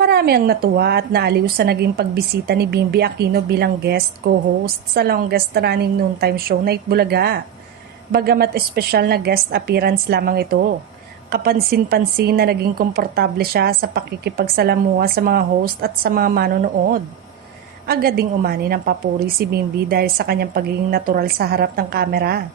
Marami ang natuwa at naaliw sa naging pagbisita ni Bimby Aquino bilang guest co-host sa longest running noontime show na Itbulaga. Bagamat espesyal na guest appearance lamang ito, kapansin-pansin na naging komportable siya sa pakikipagsalamuha sa mga host at sa mga manonood. Agad ding umani ng papuri si Bimby dahil sa kanyang pagiging natural sa harap ng kamera.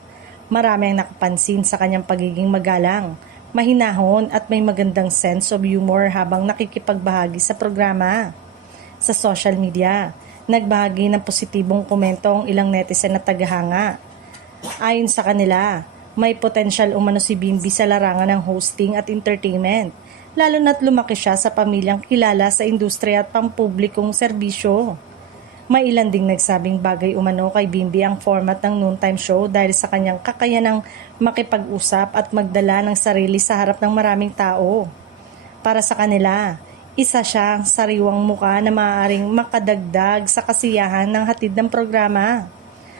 Marami ang nakapansin sa kanyang pagiging magalang, mahinahon at may magandang sense of humor habang nakikipagbahagi sa programa. Sa social media, nagbahagi ng positibong komento ang ilang netizen na tagahanga. Ayon sa kanila, may potensyal umano si Bimby sa larangan ng hosting at entertainment, lalo na't lumaki siya sa pamilyang kilala sa industriya at pampublikong serbisyo. May ilan ding nagsabing bagay umano kay Bimby ang format ng noontime show dahil sa kanyang kakayanang makipag-usap at magdala ng sarili sa harap ng maraming tao. Para sa kanila, isa siyang sariwang muka na maaaring makadagdag sa kasiyahan ng hatid ng programa.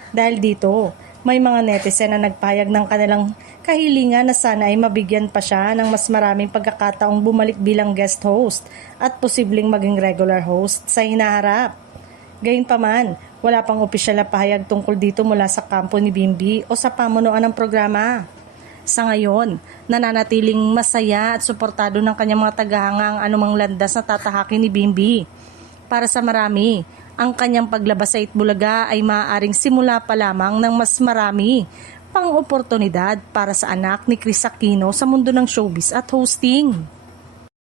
Dahil dito, may mga netizen na nagpahayag ng kanilang kahilingan na sana ay mabigyan pa siya ng mas maraming pagkakataong bumalik bilang guest host at posibleng maging regular host sa hinaharap. Gayunpaman, wala pang opisyal na pahayag tungkol dito mula sa kampo ni Bimby o sa pamunuan ng programa. Sa ngayon, nananatiling masaya at suportado ng kanyang mga tagahanga ang anumang landas na tatahakin ni Bimby. Para sa marami, ang kanyang paglabas sa Itbulaga ay maaaring simula pa lamang ng mas marami pang oportunidad para sa anak ni Chris Aquino sa mundo ng showbiz at hosting.